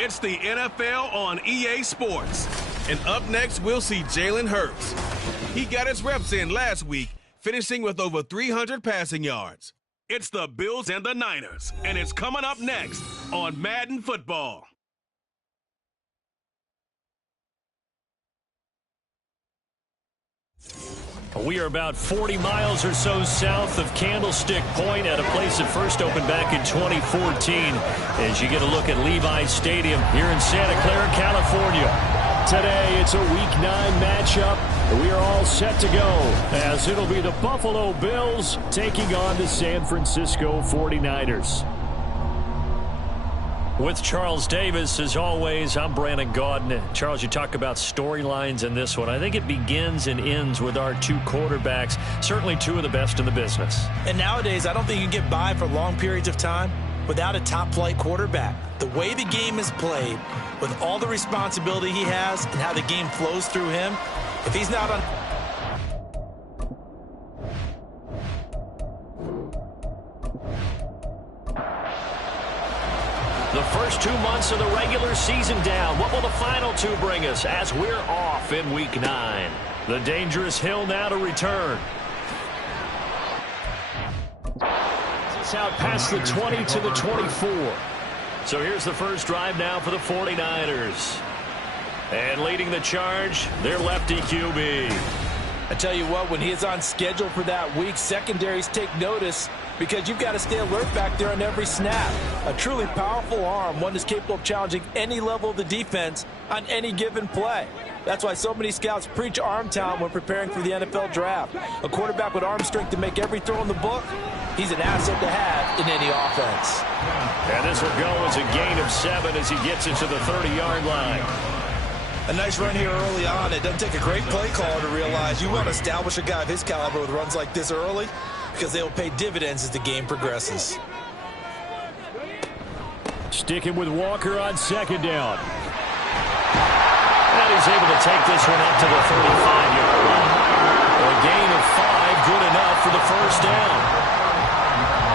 It's the NFL on EA Sports. And up next, we'll see Jalen Hurts. He got his reps in last week, finishing with over 300 passing yards. It's the Bills and the Niners, and it's coming up next on Madden Football. We are about 40 miles or so south of Candlestick Point at a place that first opened back in 2014 as you get a look at Levi's Stadium here in Santa Clara, California. Today it's a Week 9 matchup. We are all set to go as it'll be the Buffalo Bills taking on the San Francisco 49ers. With Charles Davis, as always, I'm Brandon Gaudin. Charles, you talk about storylines in this one. I think it begins and ends with our two quarterbacks, certainly two of the best in the business. And nowadays, I don't think you can get by for long periods of time without a top-flight quarterback. The way the game is played, with all the responsibility he has and how the game flows through him, if he's not on... The first 2 months of the regular season down. What will the final two bring us as we're off in Week 9? The dangerous hill now to return. It's out past the 20 to the 24. So here's the first drive now for the 49ers. And leading the charge, their lefty QB. I tell you what, when he is on schedule for that week, secondaries take notice because you've got to stay alert back there on every snap. A truly powerful arm, one that's capable of challenging any level of the defense on any given play. That's why so many scouts preach arm talent when preparing for the NFL draft. A quarterback with arm strength to make every throw in the book, he's an asset to have in any offense. And this will go as a gain of 7 as he gets it to the 30-yard line. A nice run here early on. It doesn't take a great play caller to realize you want to establish a guy of his caliber with runs like this early because they will pay dividends as the game progresses. Sticking with Walker on second down. And he's able to take this one up to the 35-yard line. A gain of 5, good enough for the first down.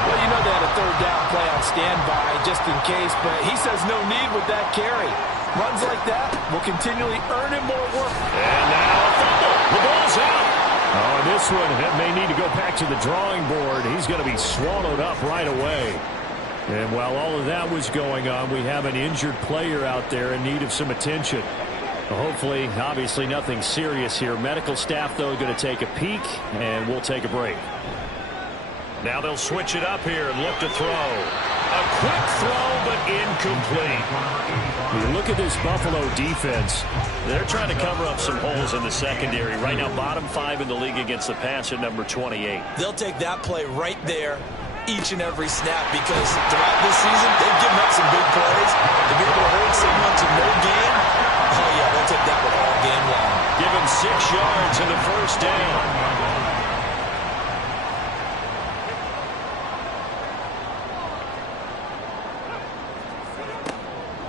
Well, you know they had a third down play on standby just in case, but he says no need with that carry. Runs like that will continually earn him more work. And now a fumble. The ball's out. Oh, this one may need to go back to the drawing board. He's going to be swallowed up right away. And while all of that was going on, we have an injured player out there in need of some attention. Hopefully, obviously nothing serious here. Medical staff, though, going to take a peek, and we'll take a break. Now they'll switch it up here and look to throw. A quick throw, but incomplete. You look at this Buffalo defense. They're trying to cover up some holes in the secondary. Right now, bottom 5 in the league against the pass at number 28. They'll take that play right there each and every snap because throughout this season, they've given up some big plays. To be able to hold someone to no gain, oh, yeah, they'll take that one all game long. Give him 6 yards in the first down.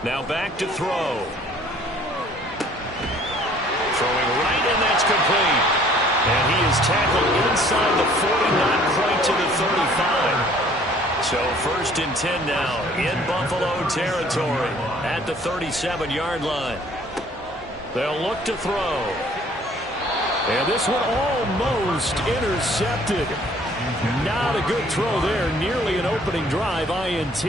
Now back to throw. Throwing right, and that's complete. And he is tackled inside the 40, not quite to the 35. So first and 10 now in Buffalo territory at the 37-yard line. They'll look to throw. And this one almost intercepted. Not a good throw there. Nearly an opening drive INT.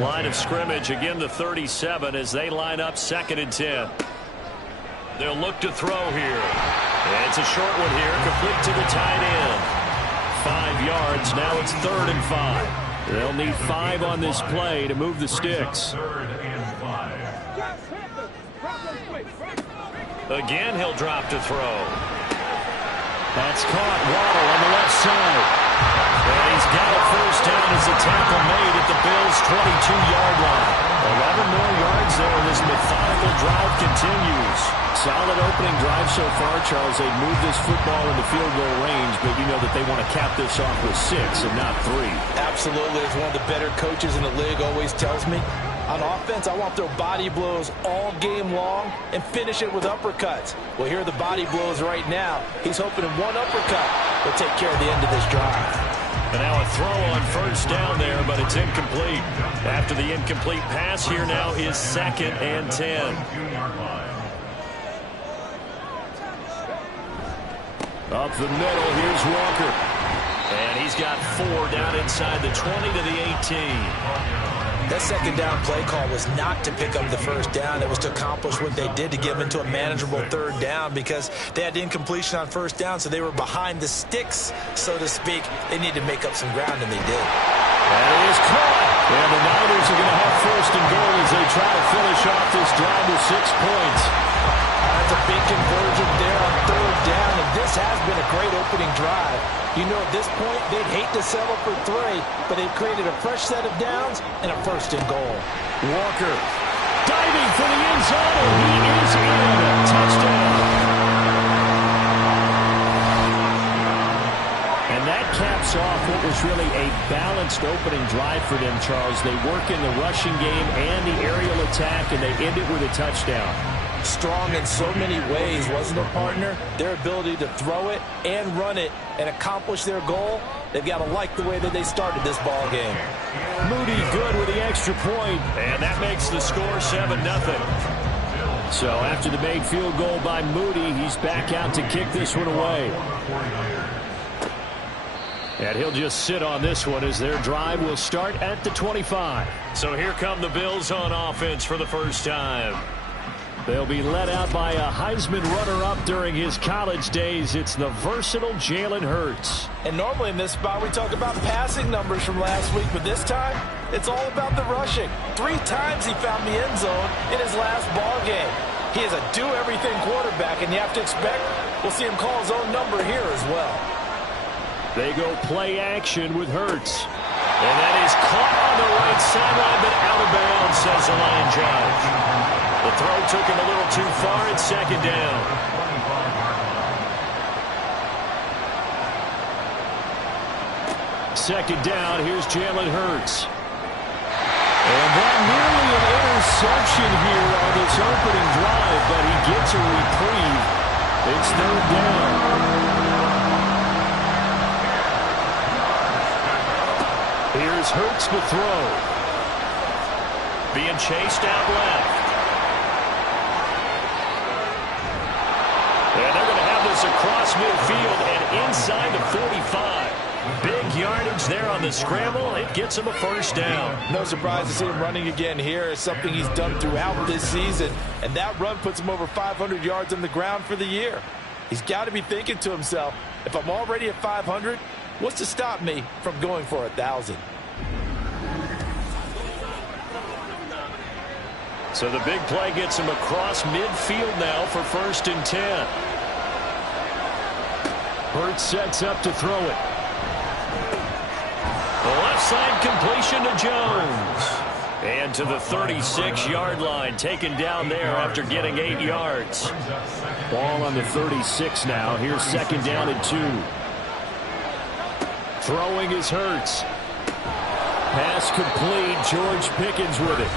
Line of scrimmage, again the 37 as they line up 2nd and 10. They'll look to throw here. And it's a short one here, complete to the tight end. 5 yards, now it's 3rd and 5. They'll need 5 on this play to move the sticks. Again, he'll drop to throw. That's caught. Waddle on the left side. And he's got a first down as the tackle made at the Bills' 22-yard line. 11 more yards there. This methodical drive continues. Solid opening drive so far, Charles. They've moved this football into field goal range, but you know that they want to cap this off with 6 and not 3. Absolutely. As one of the better coaches in the league always tells me, on offense, I want to throw body blows all game long and finish it with uppercuts. Well, here are the body blows right now. He's hoping in one uppercut will take care of the end of this drive. And now a throw on first down there, but it's incomplete. After the incomplete pass, here now is 2nd and 10. Up the middle, here's Walker. And he's got 4 down inside the 20 to the 18. That second down play call was not to pick up the first down. It was to accomplish what they did to get them into a manageable 3rd down because they had incompletion on first down, so they were behind the sticks, so to speak. They needed to make up some ground, and they did. That is caught. And the Niners are going to have 1st and goal as they try to finish off this drive with 6 points. That's a big conversion there on 3rd down, and this has been a great opening drive. You know, at this point, they'd hate to settle for 3, but they've created a fresh set of downs and a 1st and goal. Walker diving for the end zone, and he is in. Touchdown. And that caps off what was really a balanced opening drive for them, Charles. They work in the rushing game and the aerial attack, and they end it with a touchdown. Strong in so many ways, wasn't it, partner? Their ability to throw it and run it and accomplish their goal, they've got to like the way that they started this ball game. Moody good with the extra point, and that makes the score 7-0. So after the made field goal by Moody, he's back out to kick this one away. And he'll just sit on this one as their drive will start at the 25. So here come the Bills on offense for the first time. They'll be led out by a Heisman runner-up during his college days. It's the versatile Jalen Hurts. And normally in this spot we talk about passing numbers from last week, but this time it's all about the rushing. 3 times he found the end zone in his last ball game. He is a do-everything quarterback, and you have to expect we'll see him call his own number here as well. They go play action with Hurts. And that is caught on the right sideline, but out of bounds, says the line judge. The throw took him a little too far. It's 2nd down. Second down, here's Jalen Hurts. And that nearly an interception here on this opening drive, but he gets a reprieve. It's 3rd down. Here's Hurts to throw. Being chased out left. And they're going to have this across midfield and inside the 45. Big yardage there on the scramble. It gets him a 1st down. No surprise to see him running again here. It's something he's done throughout this season. And that run puts him over 500 yards on the ground for the year. He's got to be thinking to himself, if I'm already at 500, what's to stop me from going for 1,000? So the big play gets him across midfield now for 1st and 10. Hurts sets up to throw it. The left side completion to Jones. And to the 36-yard line, taken down there after getting 8 yards. Ball on the 36 now. Here's 2nd down and 2. Throwing is Hurts. Pass complete. George Pickens with it.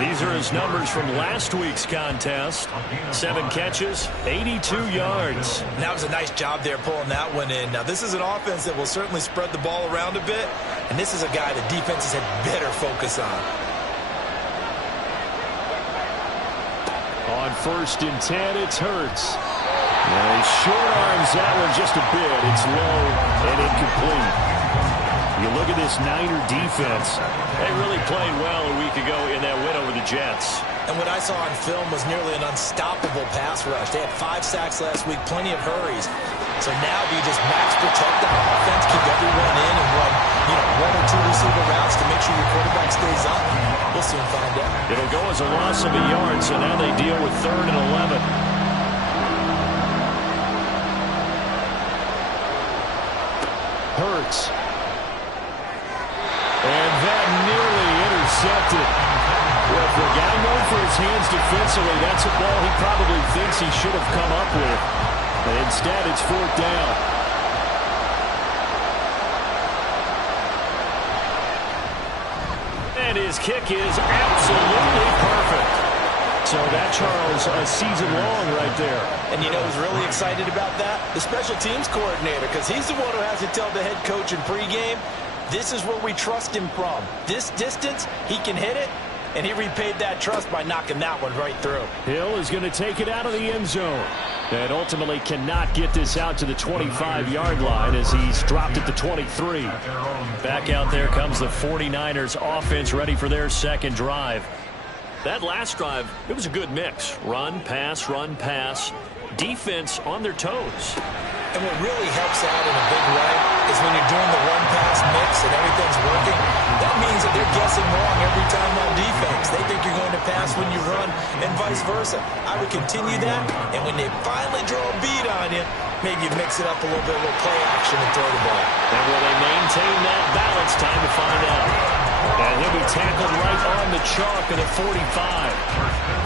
These are his numbers from last week's contest. 7 catches, 82 yards. And that was a nice job there pulling that one in. Now, this is an offense that will certainly spread the ball around a bit, and this is a guy the defenses had better focus on. On 1st and 10, it's Hurts. And he short arms that one just a bit. It's low and incomplete. You look at this Niner defense. They really played well a week ago in that win over the Jets. And what I saw on film was nearly an unstoppable pass rush. They had 5 sacks last week, plenty of hurries. So now do you just max protect that offense, keep everyone in, and run 1 or 2 receiver routes to make sure your quarterback stays up? We'll soon find out. It'll go as a loss of a yard, so now they deal with 3rd and 11. Hurts. And that nearly intercepted. Well, for a guy known for his hands defensively, that's a ball he probably thinks he should have come up with. But instead, it's 4th down. And his kick is absolutely perfect. So that, Charles, a season long right there. And you know who's really excited about that? The special teams coordinator, because he's the one who has to tell the head coach in pregame, this is where we trust him from. This distance, he can hit it, and he repaid that trust by knocking that one right through. Hill is going to take it out of the end zone. And ultimately cannot get this out to the 25-yard line as he's dropped at the 23. Back out there comes the 49ers offense ready for their second drive. That last drive, it was a good mix. Run, pass, defense on their toes. And what really helps out in a big way is when you're doing the run-pass mix and everything's working, that means that they're guessing wrong every time on defense. They think you're going to pass when you run and vice versa. I would continue that, and when they finally draw a beat on you, maybe you mix it up a little bit, a little play action and throw the ball. And will they maintain that balance? Time to find out. And he'll be tackled right on the chalk at the 45.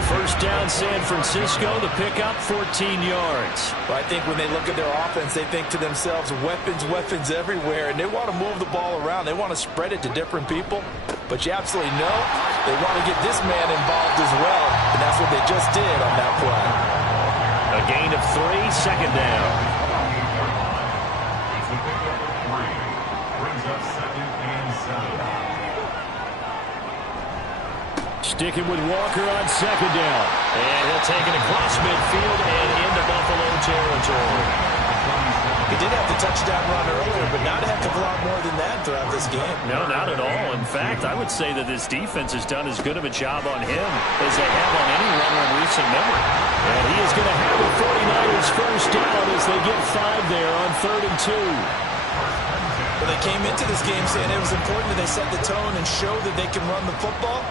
First down, San Francisco. The pickup, 14 yards. But I think when they look at their offense, they think to themselves, weapons everywhere, and they want to move the ball around. They want to spread it to different people. But you absolutely know they want to get this man involved as well, and that's what they just did on that play. A gain of 3, second down. Sticking with Walker on second down. And he'll take it across midfield and into Buffalo territory. He did have the touchdown run earlier, but not a heck of a lot more than that throughout this game. No, not at all. In fact, I would say that this defense has done as good of a job on him as they have on any runner in recent memory. And he is going to have the 49ers first down as they get 5 there on 3rd and 2. Well, they came into this game saying it was important that they set the tone and show that they can run the football.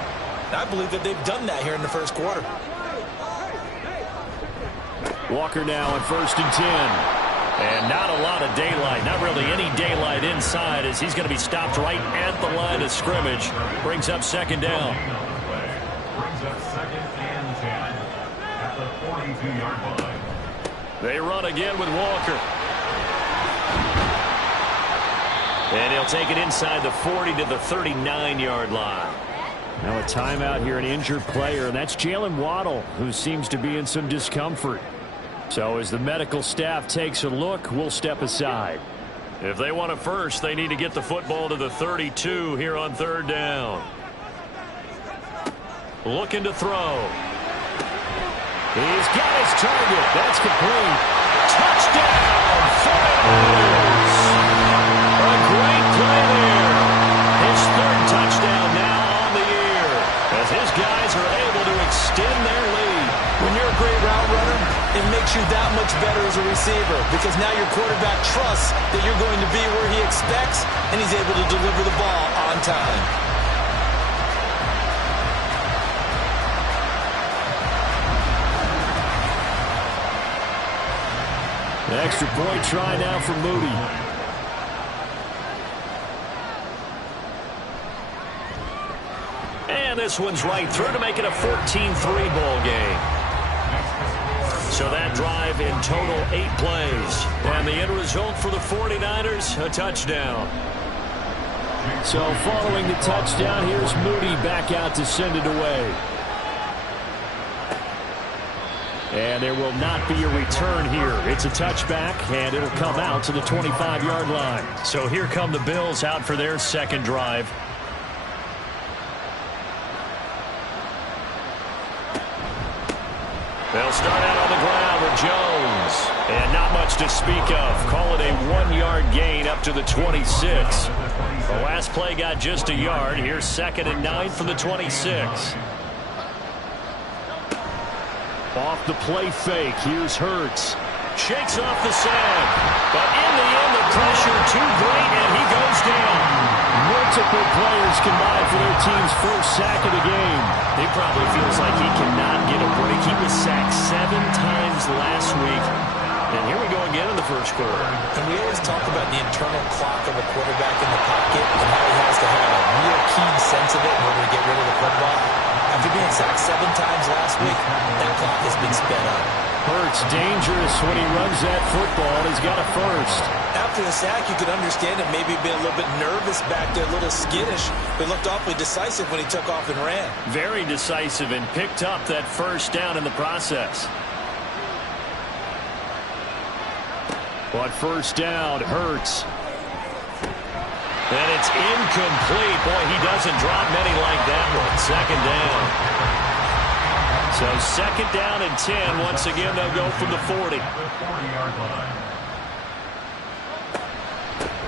I believe that they've done that here in the first quarter. Walker now on 1st and 10. And not a lot of daylight, not really any daylight inside as he's going to be stopped right at the line of scrimmage. Brings up second down. Brings up 2nd and 10 at the 42-yard line. They run again with Walker. And he'll take it inside the 40 to the 39-yard line. Now a timeout here, an injured player, and that's Jalen Waddle, who seems to be in some discomfort. So as the medical staff takes a look, we'll step aside. If they want it first, they need to get the football to the 32 here on 3rd down. Looking to throw. He's got his target. That's complete. Touchdown, 49ers. A great play there. His 3rd touchdown now on the year as his guys are able to extend their lead. When you're a great route runner, it makes you that much better as a receiver because now your quarterback trusts that you're going to be where he expects, and he's able to deliver the ball on time. The extra point try now for Moody. And this one's right through to make it a 14-3 ball game. So that drive in total 8 plays. And the end result for the 49ers, a touchdown. So following the touchdown, here's Moody back out to send it away. And there will not be a return here. It's a touchback, and it'll come out to the 25-yard line. So here come the Bills out for their second drive. They'll start out on the ground with Jones. And not much to speak of. Call it a 1-yard gain up to the 26. The last play got just a yard. Here's 2nd and 9 from the 26. Off the play fake. Here's Hurts. Shakes off the sand. But in the end, the pressure too great, and he goes down. Multiple players combined for their team's first sack of the game. He probably feels like he cannot get a break. He was sacked 7 times last week. And here we go again in the first quarter. And we always talk about the internal clock of a quarterback in the pocket and how he has to have a real keen sense of it in order to get rid of the football. After being sacked 7 times last week, that clock has been sped up. Hurts dangerous when he runs that football. He's got a first. after the sack, you could understand him maybe being a little bit nervous back there, a little skittish, but looked awfully decisive when he took off and ran. Very decisive and picked up that first down in the process. But first down hurts. And it's incomplete. Boy, he doesn't drop many like that one. Second down. So second down and 10. Once again, they'll go from the 40.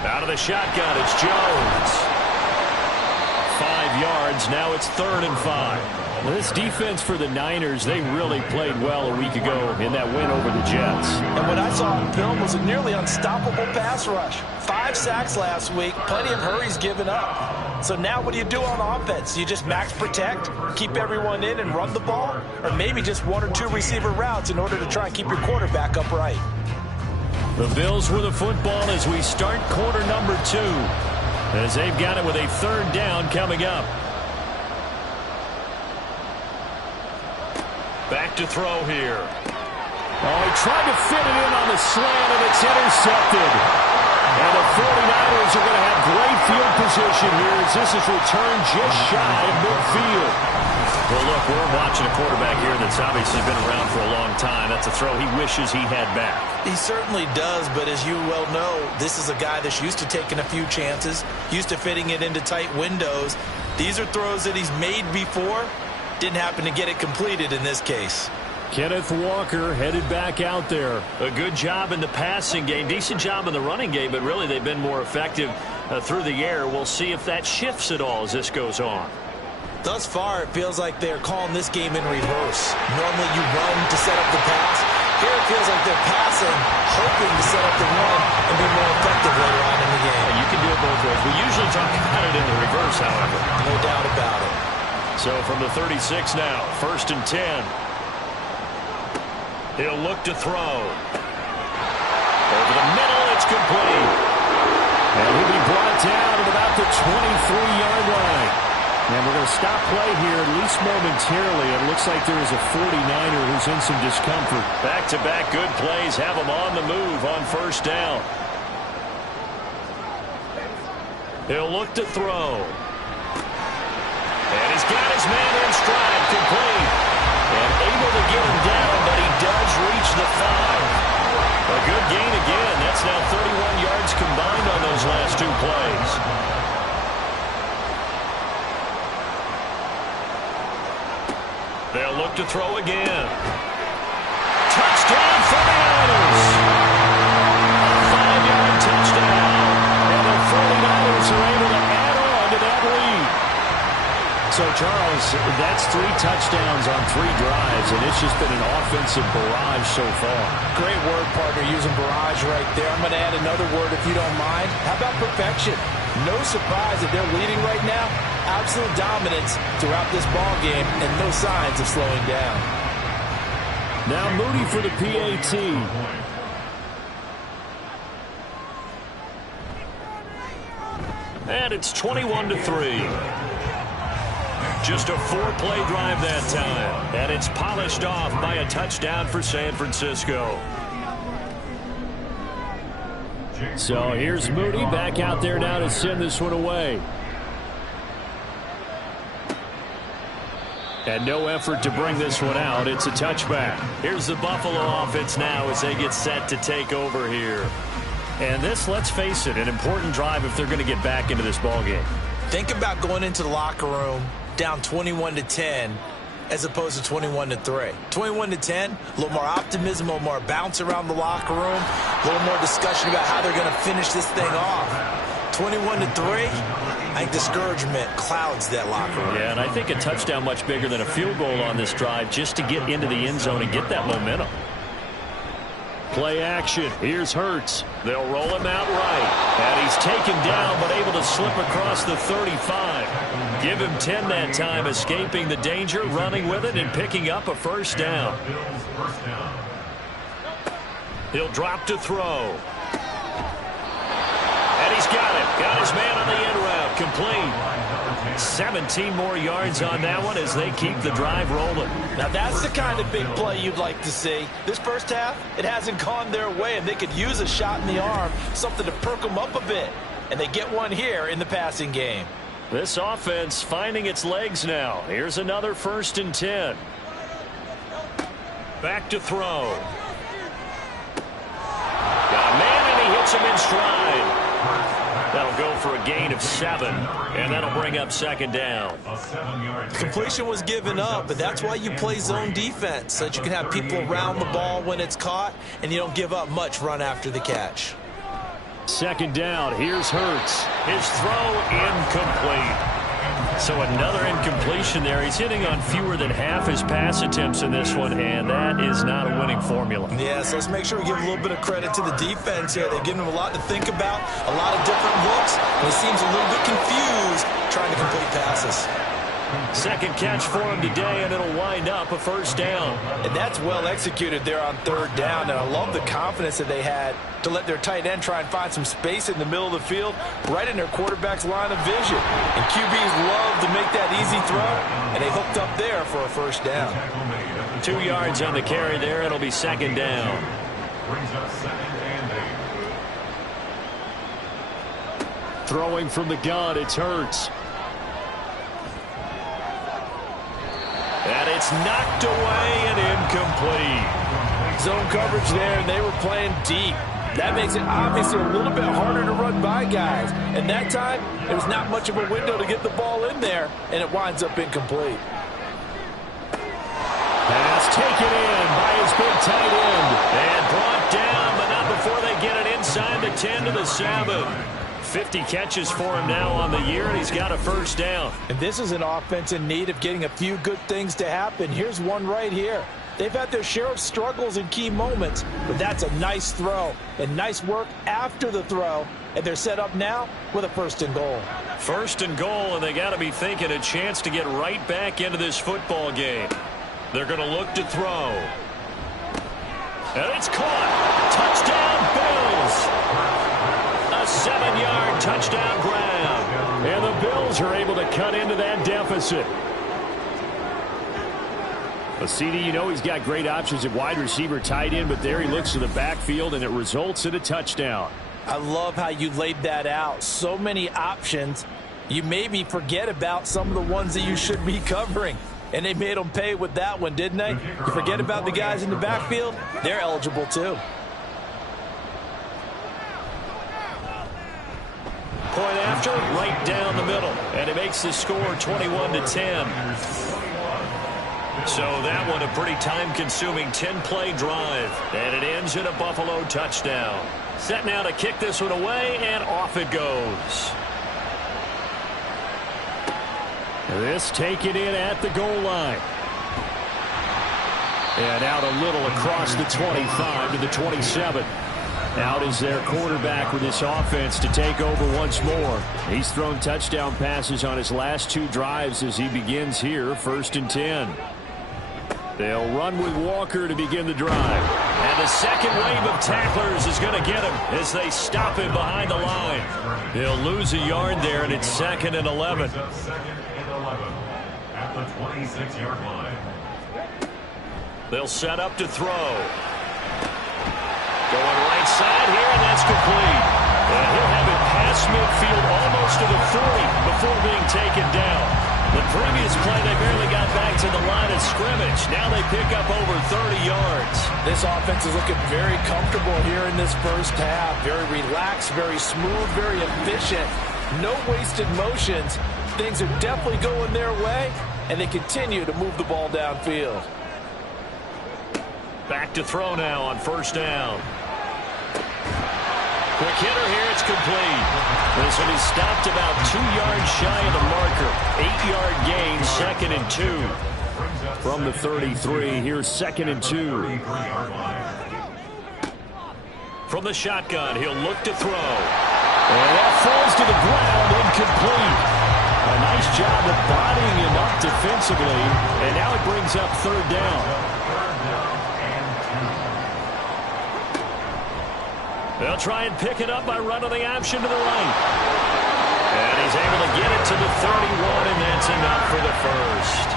Out of the shotgun, it's Jones. 5 yards. Now it's 3rd and 5. Well, this defense for the Niners, they really played well a week ago in that win over the Jets. And what I saw on film was a nearly unstoppable pass rush. 5 sacks last week, plenty of hurries given up. So now what do you do on offense? You just max protect, keep everyone in and run the ball? Or maybe just 1 or 2 receiver routes in order to try and keep your quarterback upright? The Bills with the football as we start quarter number 2. As they've got it with a 3rd down coming up. Back to throw here. Oh, he tried to fit it in on the slant, and it's intercepted. And the 49ers are going to have great field position here as this is returned just shy of midfield. Well, look, we're watching a quarterback here that's obviously been around for a long time. That's a throw he wishes he had back. He certainly does, but as you well know, this is a guy that's used to taking a few chances, used to fitting it into tight windows. These are throws that he's made before. Didn't happen to get it completed in this case. Kenneth Walker headed back out there. A good job in the passing game. Decent job in the running game, but really they've been more effective through the air. We'll see if that shifts at all as this goes on. Thus far, it feels like they're calling this game in reverse. Normally you run to set up the pass. Here it feels like they're passing, hoping to set up the run and be more effective later on in the game. You can do it both ways. We usually talk about it in the reverse, however. No doubt about it. So from the 36 now, 1st and 10. He'll look to throw. Over the middle, it's complete. And he'll be brought down at about the 23-yard line. And we're going to stop play here, at least momentarily. It looks like there is a 49er who's in some discomfort. Back-to-back good plays have him on the move on first down. He'll look to throw. And he's got his man in stride, complete. And able to get him down, but he does reach the 5. A good gain again. That's now 31 yards combined on those last 2 plays. They'll look to throw again. Touchdown for the Niners. A 5-yard touchdown. And the 49ers are able to add on to that lead. So, Charles, that's 3 touchdowns on 3 drives, and it's just been an offensive barrage so far. Great word, partner, using barrage right there. I'm going to add another word if you don't mind. How about perfection? No surprise that they're leading right now. Absolute dominance throughout this ball game and no signs of slowing down. Now Moody for the PAT. And it's 21-3. Just a 4-play drive that time. And it's polished off by a touchdown for San Francisco. So here's Moody back out there now to send this one away. And no effort to bring this one out. It's a touchback. Here's the Buffalo offense now as they get set to take over here. And this, let's face it, an important drive if they're going to get back into this ballgame. Think about going into the locker room down 21-10 as opposed to 21-3. 21-10, a little more optimism, a little more bounce around the locker room, a little more discussion about how they're going to finish this thing off. 21-3, I think discouragement clouds that locker room. Yeah, and I think a touchdown much bigger than a field goal on this drive just to get into the end zone and get that momentum. Play action. Here's Hurts. They'll roll him out right. And he's taken down but able to slip across the 35. Give him 10 that time, escaping the danger, running with it, and picking up a first down. He'll drop to throw. And he's got it. Got his man on the end route. Complete. 17 more yards on that one as they keep the drive rolling. Now that's the kind of big play you'd like to see. This first half, it hasn't gone their way, and they could use a shot in the arm, something to perk them up a bit. And they get one here in the passing game. This offense finding its legs now. Here's another 1st and 10. Back to throw. Got a man, and he hits him in stride. That'll go for a gain of 7, and that'll bring up 2nd down. Completion was given up, but that's why you play zone defense, so that you can have people around the ball when it's caught, and you don't give up much run after the catch. 2nd down. Here's Hurts. His throw incomplete. So another incompletion there. He's hitting on fewer than half his pass attempts in this one, and that is not a winning formula. Yeah, so let's make sure we give a little bit of credit to the defense here. They've given him a lot to think about, a lot of different looks, and he seems a little bit confused trying to complete passes. 2nd catch for him today, and it'll wind up a 1st down. And that's well executed there on 3rd down, and I love the confidence that they had to let their tight end try and find some space in the middle of the field, right in their quarterback's line of vision. And QBs love to make that easy throw, and they hooked up there for a 1st down. 2 yards on the carry there. It'll be 2nd down. Brings up 2nd and 8. Throwing from the gun, it's Hurts. And it's knocked away and incomplete. Zone coverage there, and they were playing deep. That makes it obviously a little bit harder to run by guys. And that time, there was not much of a window to get the ball in there, and it winds up incomplete. Pass taken in by his big tight end. And brought down, but not before they get it inside the 10 to the 7. 50 catches for him now on the year, and he's got a 1st down. And this is an offense in need of getting a few good things to happen. Here's one right here. They've had their share of struggles in key moments, but that's a nice throw and nice work after the throw, and they're set up now with a 1st and goal. 1st and goal, and they got to be thinking a chance to get right back into this football game. They're going to look to throw. And it's caught. Touchdown, Bills. A 7-yard touchdown grab. And the Bills are able to cut into that deficit. A CD, you know he's got great options at wide receiver, tight end, but there he looks to the backfield, and it results in a touchdown. I love how you laid that out. So many options. You maybe forget about some of the ones that you should be covering. And they made them pay with that one, didn't they? You forget about the guys in the backfield, they're eligible too. Point after, right down the middle. And it makes the score 21-10. So that one a pretty time-consuming 10-play drive. And it ends in a Buffalo touchdown. Set now to kick this one away, and off it goes. This taken in at the goal line. And out a little across the 25 to the 27. Out is their quarterback with this offense to take over once more. He's thrown touchdown passes on his last 2 drives as he begins here, 1st and 10. They'll run with Walker to begin the drive. And the second wave of tacklers is going to get him as they stop him behind the line. He'll lose a yard there, and it's 2nd and 11. 2nd and 11 at the 26-yard line. They'll set up to throw. Going right side here, and that's complete. And he'll have it past midfield almost to the 40 before being taken down. The previous play, they barely got back to the line of scrimmage. Now they pick up over 30 yards. This offense is looking very comfortable here in this first half. Very relaxed, very smooth, very efficient. No wasted motions. Things are definitely going their way, and they continue to move the ball downfield. Back to throw now on 1st down. Quick hitter here, it's complete. This one is stopped about 2 yards shy of the marker. 8-yard gain, 2nd and 2. From the 33, here's 2nd and 2. From the shotgun, he'll look to throw. And that falls to the ground, incomplete. A nice job of bodying him up defensively, and now it brings up 3rd down. They'll try and pick it up by running the option to the right. And he's able to get it to the 31, and that's enough for the first.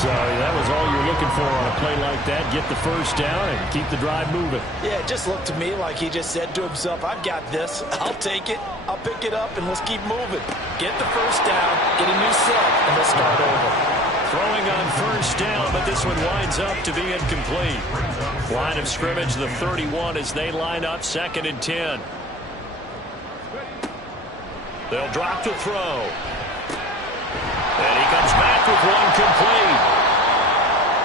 So that was all you're looking for on a play like that. Get the first down and keep the drive moving. Yeah, it just looked to me like he just said to himself, I've got this. I'll take it. I'll pick it up, and let's keep moving. Get the first down, get a new set, and let's start over. Throwing on first down, but this one winds up to be incomplete. Line of scrimmage, the 31 as they line up, 2nd and 10. They'll drop to throw. And he comes back with one complete.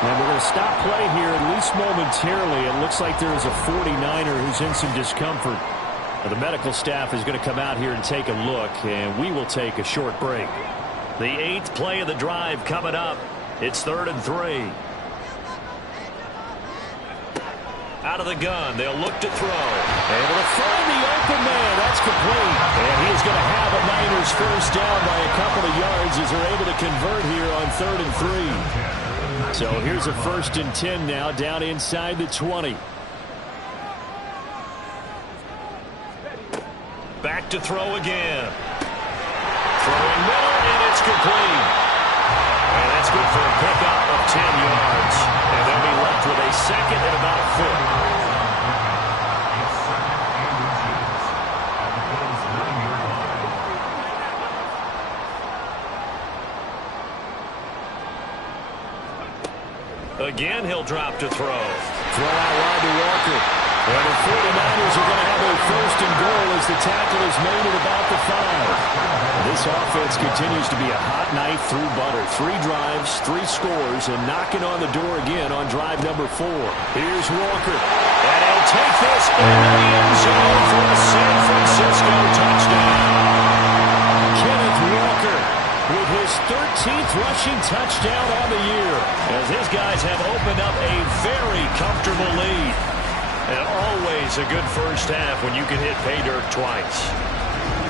And we're going to stop play here, at least momentarily. It looks like there is a 49er who's in some discomfort. The medical staff is going to come out here and take a look, and we will take a short break. The 8th play of the drive coming up. It's 3rd and 3. Out of the gun, they'll look to throw. Able to find the open man. That's complete. And he's going to have a Niners first down by a couple of yards as they're able to convert here on 3rd and 3. So here's a 1st and 10 now, down inside the 20. Back to throw again. Throwing middle, and it's complete. And that's good for a pickup of 10 yards. And they'll be left with a 2nd and about a foot. Again, he'll drop to throw. Throw out wide to Walker. And the 49ers are going to have a 1st and goal as the tackle is made at about the 5. This offense continues to be a hot knife through butter. 3 drives, 3 scores, and knocking on the door again on drive number 4. Here's Walker. And he'll take this into the end zone for a San Francisco touchdown. Kenneth Walker with his 13th rushing touchdown on the year, as his guys have opened up a very comfortable lead. And always a good first half when you can hit pay dirt twice.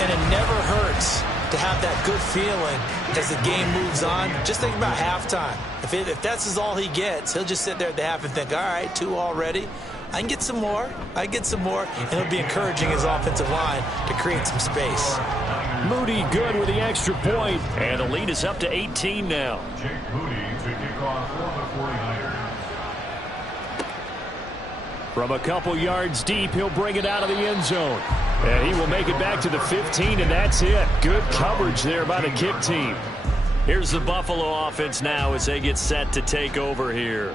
And it never hurts to have that good feeling as the game moves on. Just think about halftime. If that's all he gets, he'll just sit there at the half and think, all right, 2 already. I can get some more. I get some more. And he'll be encouraging his offensive line to create some space. Moody good with the extra point. And the lead is up to 18 now. Jake Moody to kick off for the 49ers. From a couple yards deep, he'll bring it out of the end zone. And he will make it back to the 15, and that's it. Good coverage there by the kick team. Here's the Buffalo offense now as they get set to take over here.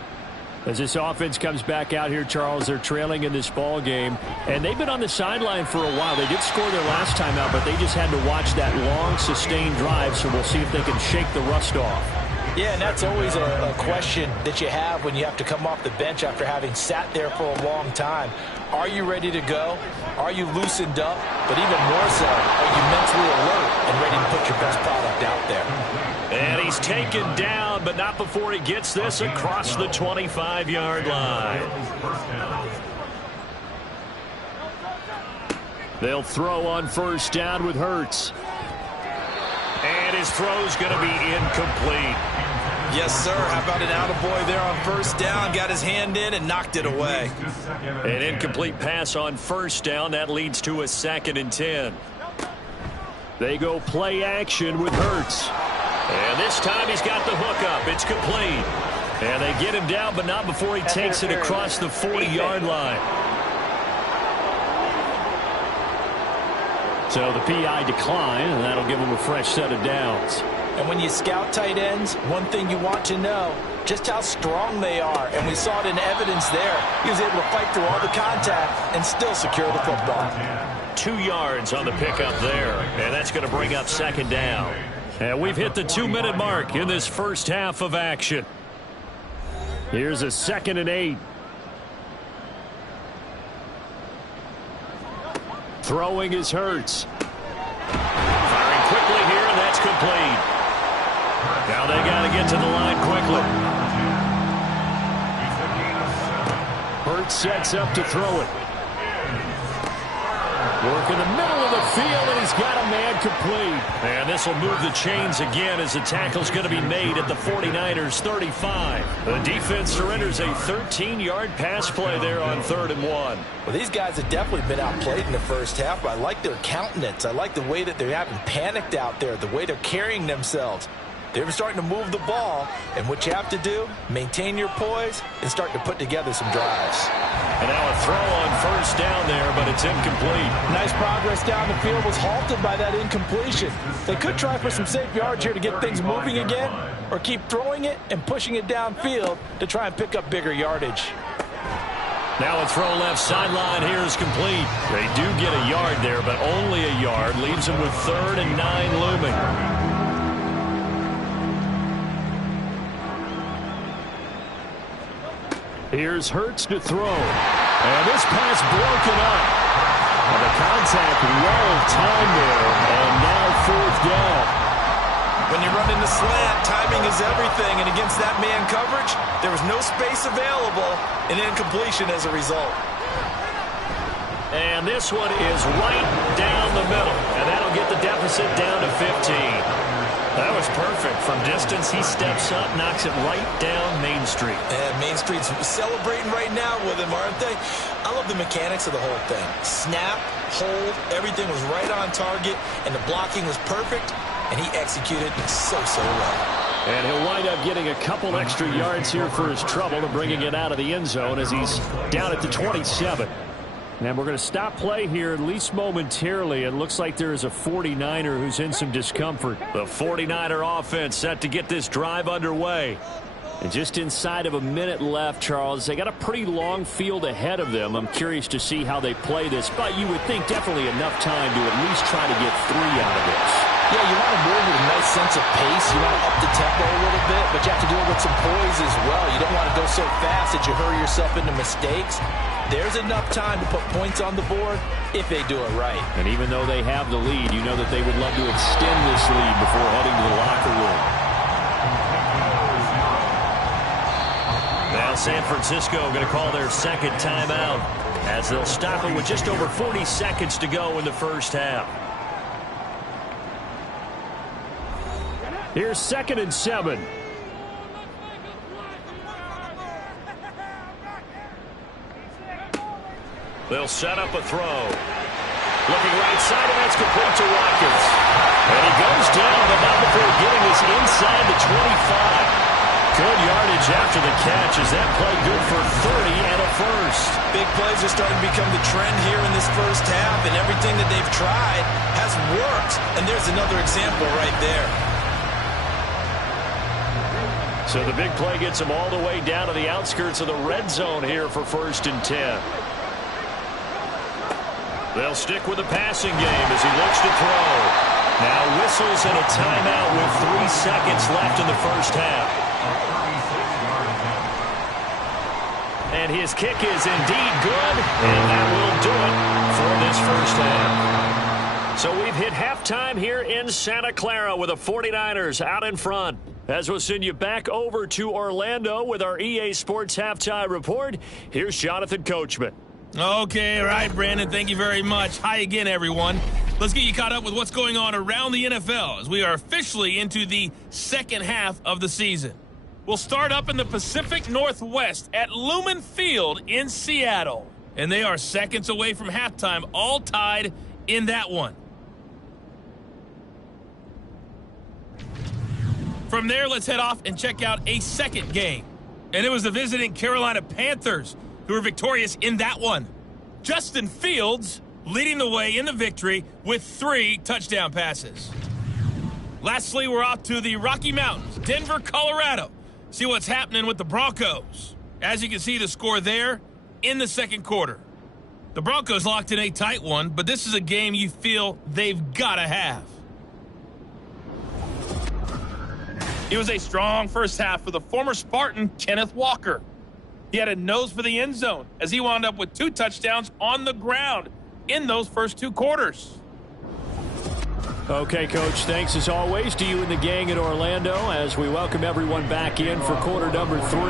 As this offense comes back out here, Charles, they're trailing in this ball game, and they've been on the sideline for a while. They did score their last time out, but they just had to watch that long, sustained drive, so we'll see if they can shake the rust off. Yeah, and that's always a question that you have when you have to come off the bench after having sat there for a long time. Are you ready to go? Are you loosened up? But even more so, are you mentally alert and ready to put your best product out there? And he's taken down, but not before he gets this across the 25-yard line. They'll throw on first down with Hurts. And his throw's going to be incomplete. Yes, sir. How about an attaboy there on first down? Got his hand in and knocked it away. An incomplete pass on first down. That leads to a 2nd and 10. They go play action with Hurts. And this time he's got the hook up. It's complete. And they get him down, but not before he takes it across the 40-yard line. So the PI decline, and that'll give him a fresh set of downs. And when you scout tight ends, one thing you want to know, just how strong they are. And we saw it in evidence there. He was able to fight through all the contact and still secure the football. 2 yards on the pickup there. And that's going to bring up 2nd down. And we've hit the 2-minute mark in this first half of action. Here's a 2nd and 8. Throwing is Hurts. Firing quickly here, and that's complete. Now they got to get to the line quickly. Hurts sets up to throw it. Work in the middle of the field, and he's got a man complete. And this will move the chains again as the tackle's going to be made at the 49ers 35. The defense surrenders a 13-yard pass play there on 3rd and 1. Well, these guys have definitely been outplayed in the first half, but I like their countenance. I like the way that they're having panicked out there, the way they're carrying themselves. They're starting to move the ball, and what you have to do, maintain your poise and start to put together some drives. And now a throw on 1st down there, but it's incomplete. Nice progress down the field was halted by that incompletion. They could try for some safe yards here to get things moving again, or keep throwing it and pushing it downfield to try and pick up bigger yardage. Now a throw left sideline here is complete. They do get a yard there, but only a yard. Leaves them with 3rd and 9 looming. Here's Hurts to throw. And this pass broken up. And the contact well timed there. And now 4th down. When you're running the slant, timing is everything. And against that man coverage, there was no space available, and incompletion as a result. And this one is right down the middle. And that'll get the deficit down to 15. That was perfect. From distance, he steps up, knocks it right down Main Street. And Main Street's celebrating right now with him, aren't they? I love the mechanics of the whole thing. Snap, hold, everything was right on target, and the blocking was perfect, and he executed so well. And he'll wind up getting a couple extra yards here for his trouble and bringing it out of the end zone as he's down at the 27. And we're going to stop play here, at least momentarily. It looks like there is a 49er who's in some discomfort. The 49er offense set to get this drive underway. And just inside of a minute left, Charles, they got a pretty long field ahead of them. I'm curious to see how they play this, but you would think definitely enough time to at least try to get 3 out of this. Yeah, you want to move with a nice sense of pace. You want to up the tempo a little bit, but you have to do it with some poise as well. You don't want to go so fast that you hurry yourself into mistakes. There's enough time to put points on the board if they do it right. And even though they have the lead, you know that they would love to extend this lead before heading to the locker room. Now San Francisco going to call their second timeout as they'll stop it with just over 40 seconds to go in the first half. Here's 2nd and 7. They'll set up a throw. Looking right side, and that's complete to Watkins. And he goes down, but not before getting this inside the 25. Good yardage after the catch. Is that play good for 30 and a first? Big plays are starting to become the trend here in this first half, and everything that they've tried has worked. And there's another example right there. So the big play gets him all the way down to the outskirts of the red zone here for 1st and 10. They'll stick with the passing game as he looks to throw. Now whistles and a timeout with 3 seconds left in the first half. And his kick is indeed good, and that will do it for this first half. So we've hit halftime here in Santa Clara with the 49ers out in front. As we'll send you back over to Orlando with our EA Sports Halftime Report, here's Jonathan Coachman. Okay, all right, Brandon, thank you very much. Hi again, everyone. Let's get you caught up with what's going on around the NFL as we are officially into the second half of the season. We'll start up in the Pacific Northwest at Lumen Field in Seattle. And they are seconds away from halftime, all tied in that one. From there, let's head off and check out a second game. And it was the visiting Carolina Panthers who were victorious in that one. Justin Fields leading the way in the victory with 3 touchdown passes. Lastly, we're off to the Rocky Mountains, Denver, Colorado. See what's happening with the Broncos. As you can see, the score there in the second quarter. The Broncos locked in a tight one, but this is a game you feel they've got to have. It was a strong first half for the former Spartan, Kenneth Walker. He had a nose for the end zone as he wound up with 2 touchdowns on the ground in those first 2 quarters. Okay, Coach, thanks as always to you and the gang in Orlando as we welcome everyone back in for quarter number 3.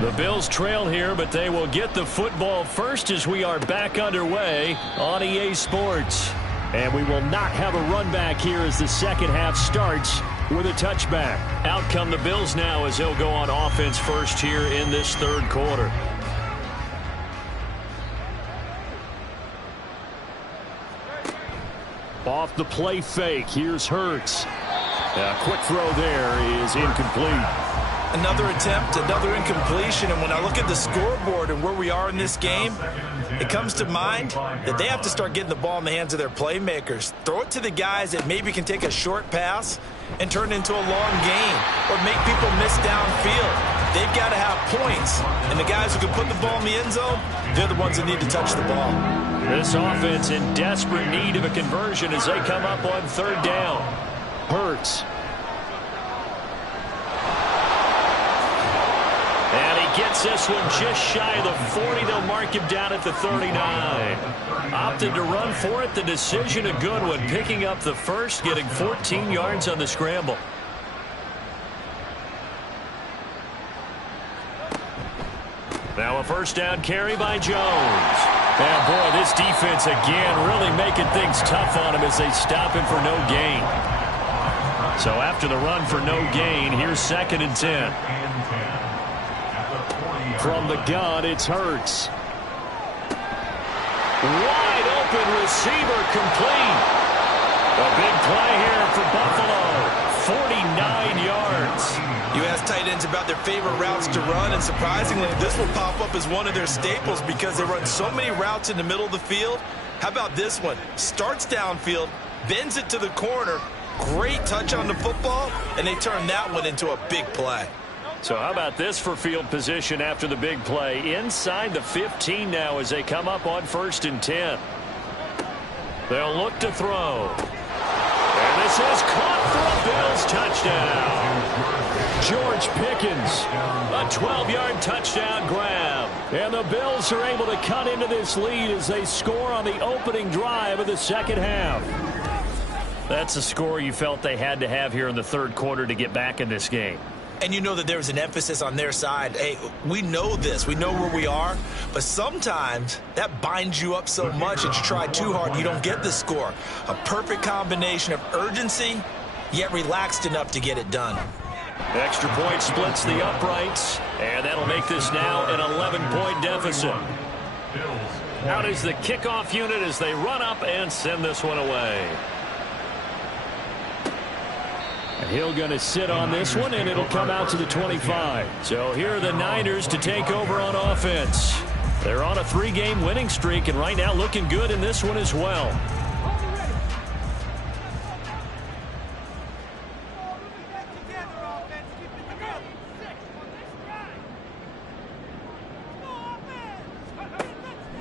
The Bills trail here, but they will get the football first as we are back underway on EA Sports. And we will not have a run back here as the second half starts with a touchback. Out come the Bills now as they'll go on offense first here in this third quarter. Off the play fake, here's Hurts. A quick throw there is incomplete. Another attempt, another incompletion, and when I look at the scoreboard and where we are in this game, it comes to mind that they have to start getting the ball in the hands of their playmakers. Throw it to the guys that maybe can take a short pass and turn it into a long gain or make people miss downfield. They've got to have points, and the guys who can put the ball in the end zone, they're the ones that need to touch the ball. This offense in desperate need of a conversion as they come up on third down. Hurts. And he gets this one just shy of the 40. They'll mark him down at the 39. Opted to run for it. The decision a good one. Picking up the first, getting 14 yards on the scramble. Now a first down carry by Jones. And boy, this defense again really making things tough on him as they stop him for no gain. So after the run for no gain, here's 2nd and 10. From the gun, it's Hurts. Wide open receiver complete. A big play here for Buffalo. 49 yards. You ask tight ends about their favorite routes to run, and surprisingly, this will pop up as one of their staples because they run so many routes in the middle of the field. How about this one? Starts downfield, bends it to the corner, great touch on the football, and they turn that one into a big play. So how about this for field position after the big play? Inside the 15 now as they come up on 1st and 10. They'll look to throw. And this is caught for a Bills touchdown. George Pickens. A 12-yard touchdown grab. And the Bills are able to cut into this lead as they score on the opening drive of the second half. That's a score you felt they had to have here in the third quarter to get back in this game. And you know that there's an emphasis on their side. Hey, we know this. We know where we are. But sometimes that binds you up so much that you try too hard, you don't get the score. A perfect combination of urgency, yet relaxed enough to get it done. Extra point splits the uprights, and that'll make this now an 11-point deficit. Out is the kickoff unit as they run up and send this one away. He'll going to sit on this one, and it'll come out to the 25. So here are the Niners to take over on offense. They're on a 3-game winning streak, and right now looking good in this one as well.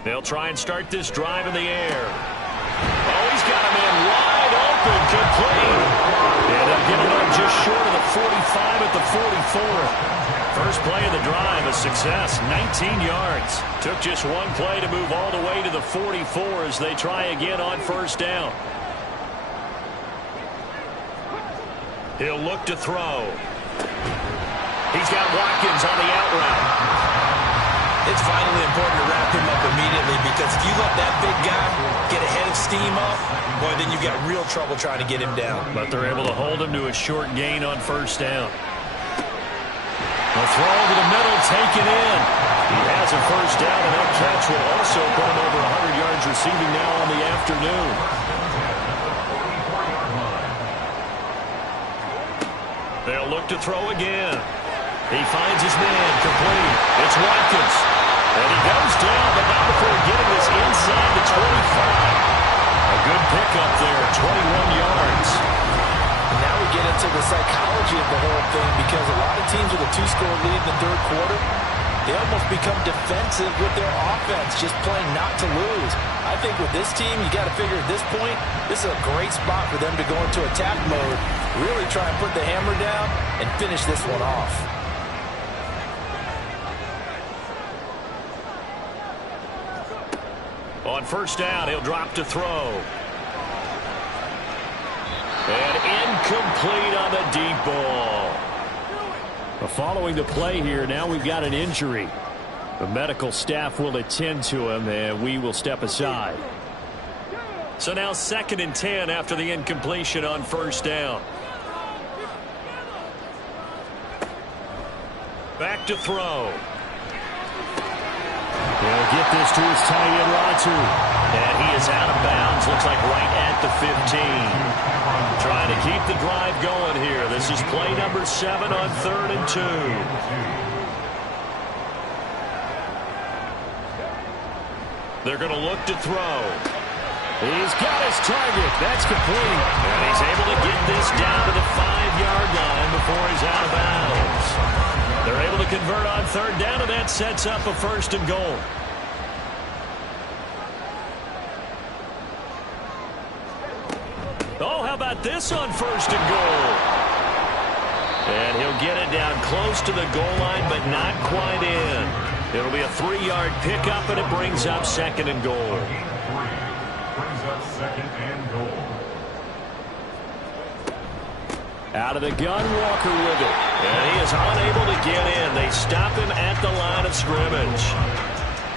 They'll try and start this drive in the air. Oh, he's got him in wide open, complete. And they'll get it up just short of the 45 at the 44. First play of the drive, a success, 19 yards. Took just one play to move all the way to the 44 as they try again on first down. He'll look to throw. He's got Watkins on the out route. It's vitally important to wrap him up immediately because if you let that big guy get a head of steam up, boy, then you've got real trouble trying to get him down. But they're able to hold him to a short gain on first down. The throw to the middle, taken in. He has a first down, and that catch will also put him over 100 yards receiving now on the afternoon. They'll look to throw again. He finds his man, complete. It's Watkins. And he goes down, but not before getting this inside the 25. A good pickup there, 21 yards. And now we get into the psychology of the whole thing because a lot of teams with a 2-score lead in the third quarter, they almost become defensive with their offense, just playing not to lose. I think with this team, you got to figure at this point, this is a great spot for them to go into attack mode, really try and put the hammer down and finish this one off. On first down, he'll drop to throw. And incomplete on the deep ball. Following the play here, now we've got an injury. The medical staff will attend to him, and we will step aside. So now 2nd and 10 after the incompletion on 1st down. Back to throw. He'll get this to his tight end, Ratu. And he is out of bounds. Looks like right at the 15. Trying to keep the drive going here. This is play number 7 on 3rd and 2. They're going to look to throw. He's got his target. That's complete. And he's able to get this down to the 5-yard line before he's out of bounds. They're able to convert on 3rd down, and that sets up a 1st and goal. Oh, how about this on 1st and goal? And he'll get it down close to the goal line, but not quite in. It'll be a 3-yard pickup, and it brings up 2nd and goal. Brings up 2nd and goal. Out of the gun, Walker with it. And he is unable to get in. They stop him at the line of scrimmage.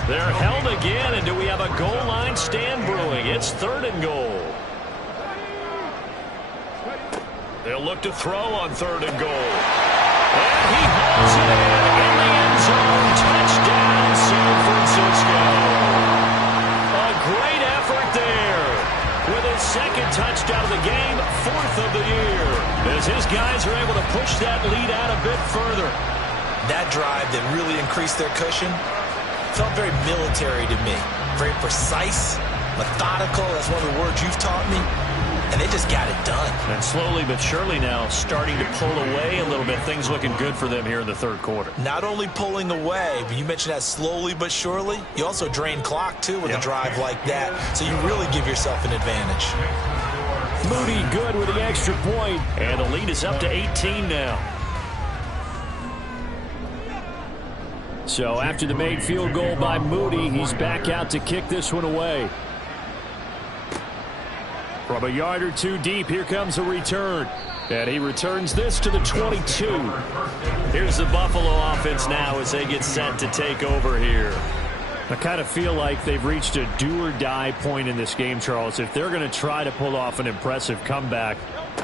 They're held again, and do we have a goal line stand brewing? It's 3rd and goal. They'll look to throw on 3rd and goal. And he hauls it in the end zone. Touchdown, San Francisco. A great effort there. With his 2nd touchdown of the game, 4th of the year. As his guys are able to push that lead out a bit further. That drive that really increased their cushion felt very military to me. Very precise, methodical. That's one of the words you've taught me. And they just got it done. And slowly but surely now starting to pull away a little bit. Things looking good for them here in the 3rd quarter. Not only pulling away, but you mentioned that slowly but surely. You also drain clock, too, with a drive like that. So you really give yourself an advantage. Moody good with the extra point. And the lead is up to 18 now. So after the made field goal by Moody, he's back out to kick this one away. From a yard or 2 deep, here comes a return. And he returns this to the 22. Here's the Buffalo offense now as they get set to take over here. I kind of feel like they've reached a do-or-die point in this game, Charles. If they're going to try to pull off an impressive comeback,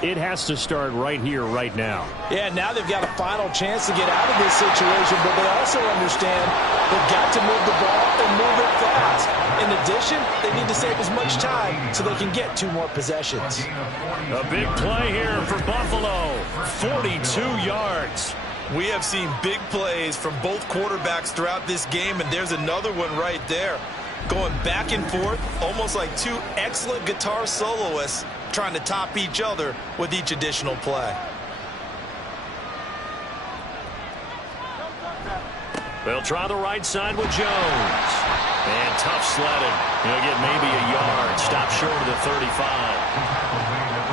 it has to start right here, right now. Yeah, now they've got a final chance to get out of this situation, but they also understand they've got to move the ball and move it fast. In addition, they need to save as much time so they can get 2 more possessions. A big play here for Buffalo. 42 yards. We have seen big plays from both quarterbacks throughout this game, and there's another one right there. Going back and forth, almost like 2 excellent guitar soloists trying to top each other with each additional play. They'll try the right side with Jones. And tough sledding. He'll get maybe a yard. Stop short of the 35.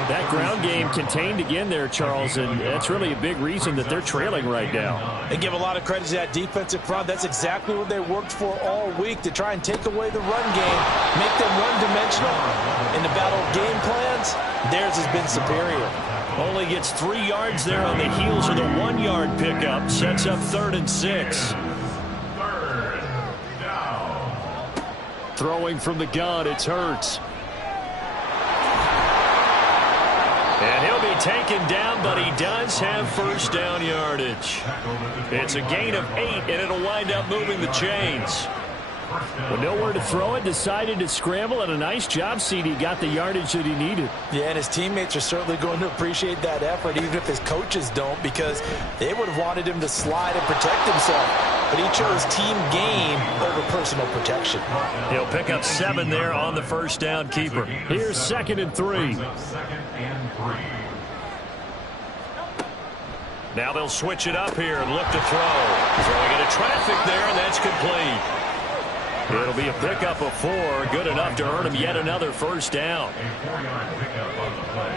That ground game contained again there, Charles, and that's really a big reason that they're trailing right now. They give a lot of credit to that defensive front. That's exactly what they worked for all week, to try and take away the run game, make them one-dimensional. In the battle of game plans, theirs has been superior. Only gets 3 yards there on the heels of the 1-yard pickup. Sets up 3rd and 6. 3rd down. Throwing from the gun, it's Hurts. And he'll be taken down, but he does have 1st down yardage. It's a gain of 8, and it'll wind up moving the chains. With nowhere to throw it, decided to scramble, and a nice job, CD. Got the yardage that he needed. Yeah, and his teammates are certainly going to appreciate that effort, even if his coaches don't, because they would have wanted him to slide and protect himself. But he chose team gain over personal protection. He'll pick up 7 there on the 1st down keeper. Here's 2nd and 3. 2nd and 3. Now they'll switch it up here and look to throw. Throwing into traffic there, and that's complete. It'll be a pickup of 4, good enough to earn him yet another 1st down. A 4-yard pickup on the play.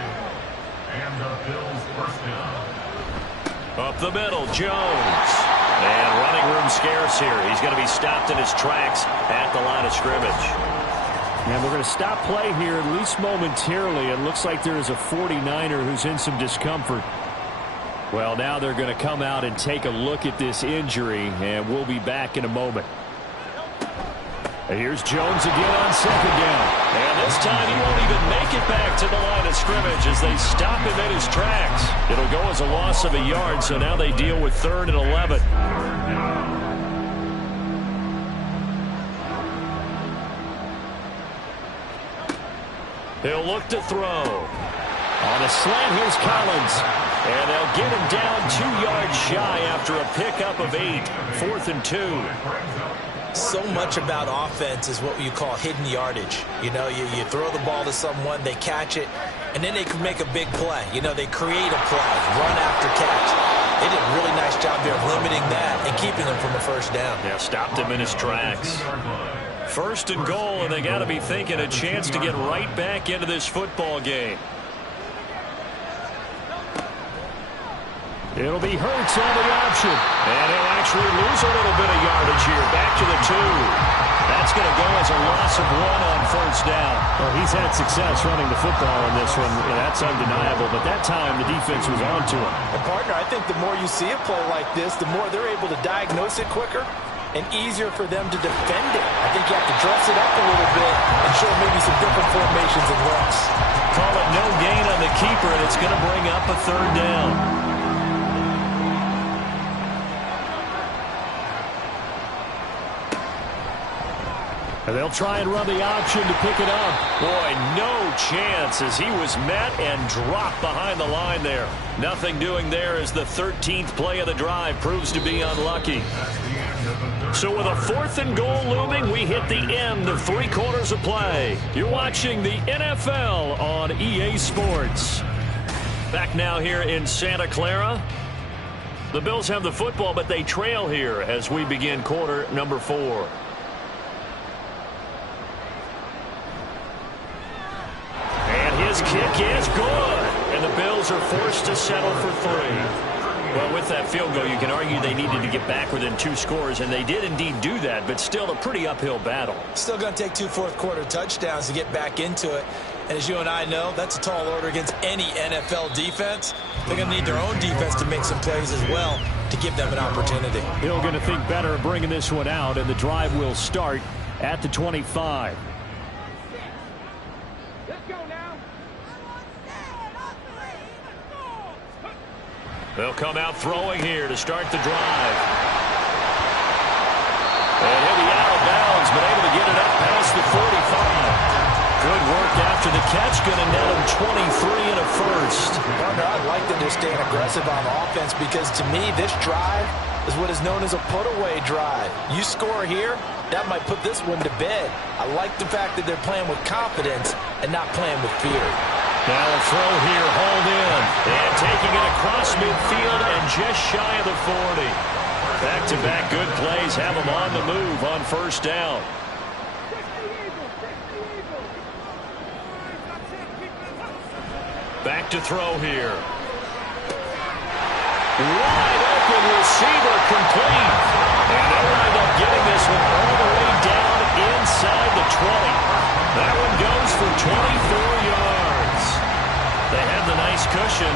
And the Bills' 1st down. Up the middle, Jones. And running room scarce here. He's going to be stopped in his tracks at the line of scrimmage. And we're going to stop play here, at least momentarily. It looks like there is a 49er who's in some discomfort. Well, now they're going to come out and take a look at this injury, and we'll be back in a moment. And here's Jones again on second down. And this time he won't even make it back to the line of scrimmage as they stop him in his tracks. It'll go as a loss of a yard, so now they deal with 3rd and 11. He'll look to throw. On a slant, here's Collins. And they'll get him down 2 yards shy after a pickup of 8. 4th and 2. So much about offense is what you call hidden yardage. You know, you throw the ball to someone, they catch it, and then they can make a big play. You know, they create a play, run after catch. They did a really nice job there of limiting that and keeping him from a first down. Yeah, stopped him in his tracks. 1st and goal, and they got to be thinking a chance to get right back into this football game. It'll be Hurts on the option. And he'll actually lose a little bit of yardage here. Back to the 2. That's going to go as a loss of 1 on first down. Well, he's had success running the football in this one. And that's undeniable. But that time, the defense was on to him. And, partner, I think the more you see a play like this, the more they're able to diagnose it quicker and easier for them to defend it. I think you have to dress it up a little bit and show maybe some different formations and looks. Call it no gain on the keeper, and it's going to bring up a 3rd down. And they'll try and run the option to pick it up. Boy, no chance as he was met and dropped behind the line there. Nothing doing there as the 13th play of the drive proves to be unlucky. So with a 4th and goal looming, we hit the end of 3 quarters of play. You're watching the NFL on EA Sports. Back now here in Santa Clara. The Bills have the football, but they trail here as we begin quarter number 4. His kick is good, and the Bills are forced to settle for 3. Well, with that field goal, you can argue they needed to get back within 2 scores, and they did indeed do that, but still a pretty uphill battle. Still going to take 2 fourth-quarter touchdowns to get back into it. And as you and I know, that's a tall order against any NFL defense. They're going to need their own defense to make some plays as well to give them an opportunity. Hill going to think better of bringing this one out, and the drive will start at the 25. They'll come out throwing here to start the drive. And he'll be out of bounds, but able to get it up past the 45. Good work after the catch, going to net him 23 and a first. Partner, I like that they're staying aggressive on offense because to me, this drive is what is known as a put-away drive. You score here, that might put this one to bed. I like the fact that they're playing with confidence and not playing with fear. Now a throw here, hauled in, and taking it across midfield and just shy of the 40. Back-to-back good plays have them on the move on first down. Back to throw here. Wide open receiver complete. And they'll wind up getting this one all the way down inside the 20. That one goes for 24 yards. They have the nice cushion.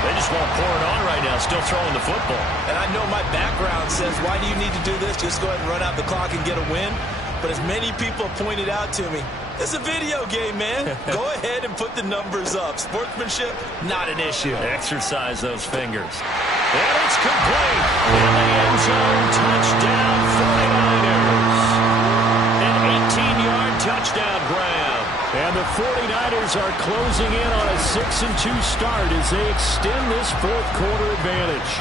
They just won't pour it on right now, still throwing the football. And I know my background says, why do you need to do this? Just go ahead and run out the clock and get a win. But as many people pointed out to me, it's a video game, man. Go ahead and put the numbers up. Sportsmanship, not an issue. Exercise those fingers. And it's complete. In the end zone, touchdown 49ers. An 18-yard touchdown grab. And the 49ers are closing in on a 6-2 start as they extend this fourth-quarter advantage.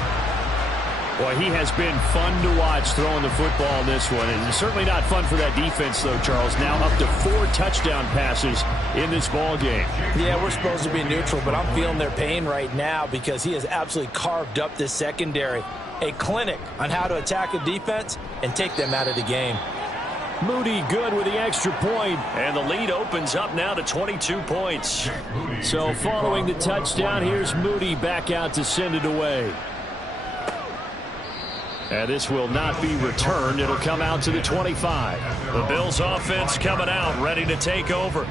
Boy, he has been fun to watch throwing the football in this one. And it's certainly not fun for that defense, though, Charles. Now up to 4 touchdown passes in this ball game. Yeah, we're supposed to be neutral, but I'm feeling their pain right now because he has absolutely carved up this secondary. A clinic on how to attack a defense and take them out of the game. Moody good with the extra point. And the lead opens up now to 22 points. So following the touchdown, here's Moody back out to send it away. And this will not be returned. It'll come out to the 25. The Bills offense coming out, ready to take over.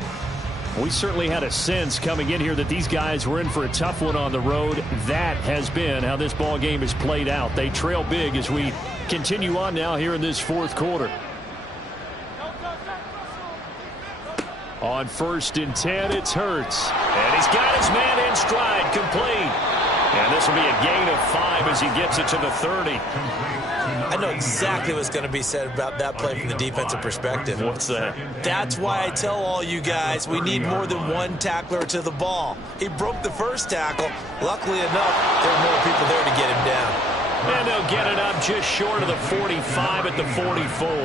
We certainly had a sense coming in here that these guys were in for a tough one on the road. That has been how this ball game has played out. They trail big as we continue on now here in this fourth quarter. On 1st and 10, it's Hurts. And he's got his man in stride, complete. And this will be a gain of 5 as he gets it to the 30. I know exactly what's going to be said about that play from the defensive perspective. What's that? That's why I tell all you guys we need more than one tackler to the ball. He broke the first tackle. Luckily enough, there were more people there to get him down. And they'll get it up just short of the 45 at the 44. A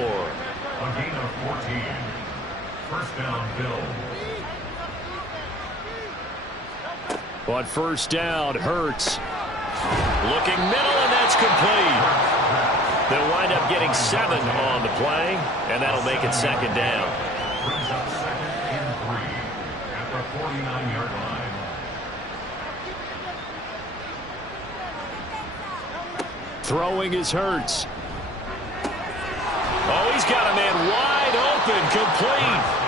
gain of 14. First down, Bills. On 1st down, Hurts. Looking middle, and that's complete. They'll wind up getting 7 on the play, and that'll make it 2nd down. Brings up 2nd and 3 at the 49-yard line. Throwing is Hurts. Oh, he's got a man wide open, complete.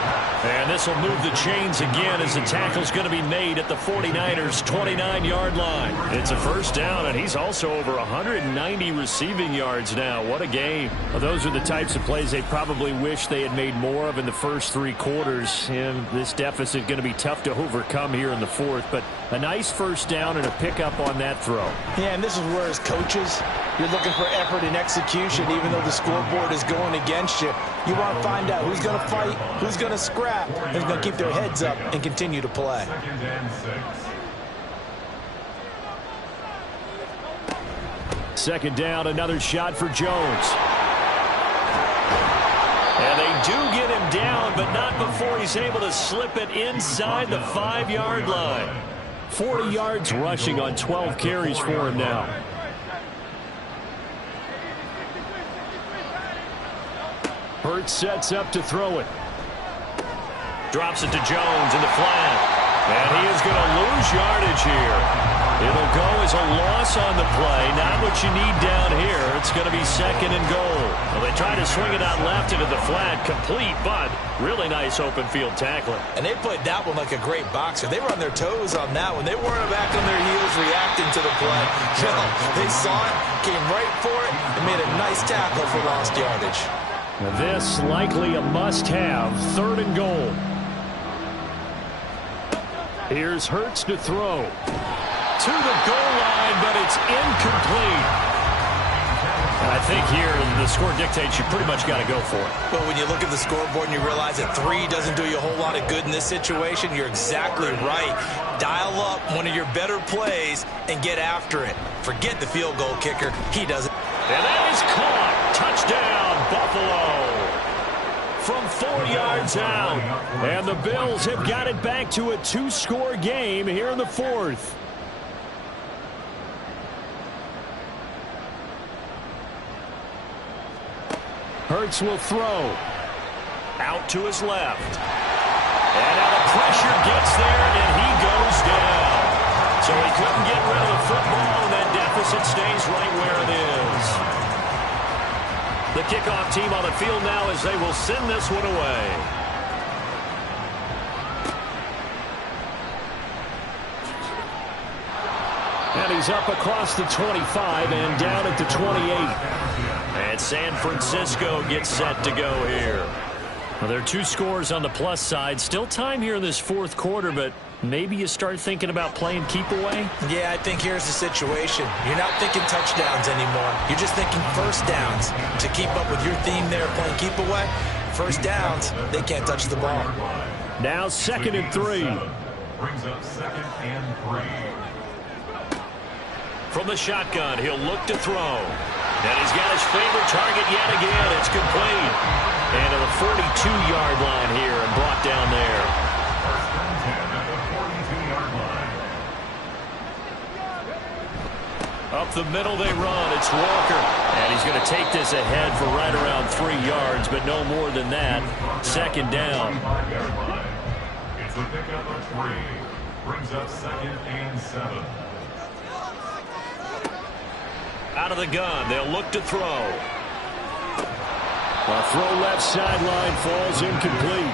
And this will move the chains again as the tackle's going to be made at the 49ers' 29-yard line. It's a 1st down, and he's also over 190 receiving yards now. What a game. Well, those are the types of plays they probably wish they had made more of in the first 3 quarters. And this deficit going to be tough to overcome here in the 4th. But a nice 1st down and a pickup on that throw. Yeah, and this is where as coaches, you're looking for effort and execution even though the scoreboard is going against you. You want to find out who's going to fight, who's going to scrap, and who's going to keep their heads up and continue to play. 2nd and 6. 2nd down, another shot for Jones. And they do get him down, but not before he's able to slip it inside the 5-yard line. 40 yards rushing on 12 carries for him now. Hurts sets up to throw it. Drops it to Jones in the flat. And he is going to lose yardage here. It'll go as a loss on the play. Not what you need down here. It's going to be 2nd and goal. Well, they try to swing it out left into the flat. Complete, but really nice open field tackling. And they played that one like a great boxer. They were on their toes on that one. They weren't back on their heels reacting to the play. No, they saw it, came right for it, and made a nice tackle for lost yardage. Now this likely a must-have. 3rd and goal. Here's Hurts to throw. To the goal line, but it's incomplete. And I think here the score dictates you pretty much got to go for it. But when you look at the scoreboard and you realize that 3 doesn't do you a whole lot of good in this situation, you're exactly right. Dial up one of your better plays and get after it. Forget the field goal kicker. He doesn't. And that is caught. Touchdown, Buffalo. From 4 yards out. And the Bills have got it back to a 2-score game here in the 4th. Hurts will throw. Out to his left. And now the pressure gets there, and he goes down. So he couldn't get rid of the football, and that deficit stays right where it is. The kickoff team on the field now as they will send this one away. And he's up across the 25 and down at the 28. And San Francisco gets set to go here. Well, there are 2 scores on the plus side. Still time here in this 4th quarter, but maybe you start thinking about playing keep away? Yeah, I think here's the situation. You're not thinking touchdowns anymore. You're just thinking 1st downs. To keep up with your theme there, playing keep away, 1st downs, they can't touch the ball. Now 2nd and 3. Brings up 2nd and 3. From the shotgun, he'll look to throw. And he's got his favorite target yet again. It's complete. And to the 42-yard line here and brought down there. First and 10 at the 42-yard line. Up the middle they run. It's Walker. And he's going to take this ahead for right around 3 yards, but no more than that. 2nd down. 45-yard line. It's a pickup of 3. Brings up 2nd and 7. Out of the gun, they'll look to throw. A throw left sideline falls incomplete.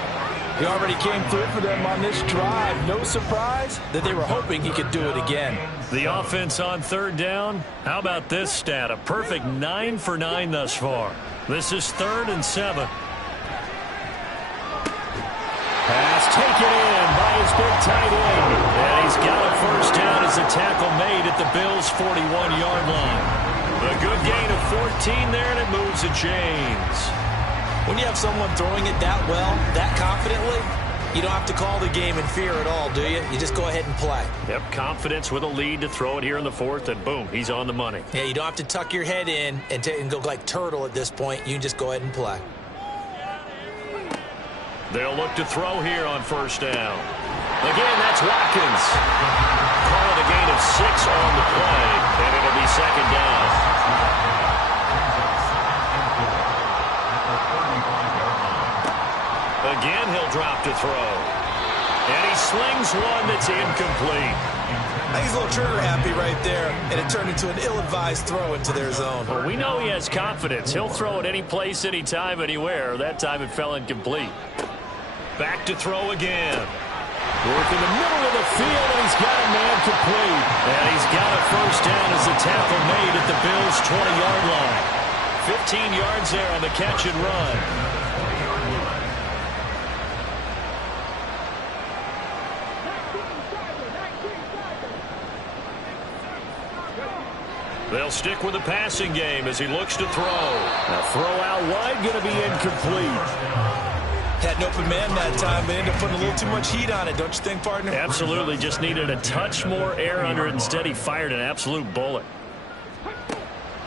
He already came through for them on this drive. No surprise that they were hoping he could do it again. The offense on third down. How about this stat? A perfect 9 for 9 thus far. This is 3rd and 7. Pass taken in by his big tight end. And he's got a first down as a tackle made at the Bills' 41-yard line. A good gain of 14 there, and it moves the chains. When you have someone throwing it that well, that confidently, you don't have to call the game in fear at all, do you? You just go ahead and play. Yep, confidence with a lead to throw it here in the 4th, and boom, he's on the money. Yeah, you don't have to tuck your head in and go like turtle at this point. You can just go ahead and play. They'll look to throw here on first down. Again, that's Watkins. Call it a gain of 6 on the play, and it'll be 2nd down. Again, he'll drop to throw. And he slings one that's incomplete. I think he's a little trigger happy right there, and it turned into an ill-advised throw into their zone. Well, we know he has confidence. He'll throw it any place, anytime, anywhere. That time it fell incomplete. Back to throw again. Work in the middle of the field, and he's got a man complete. And he's got a first down as the tackle made at the Bills' 20-yard line. 15 yards there on the catch and run. They'll stick with the passing game as he looks to throw. A throw out wide, going to be incomplete. Had an open man that time, but ended up putting a little too much heat on it, don't you think, partner? Absolutely. Just needed a touch more air under it. Instead, he fired an absolute bullet.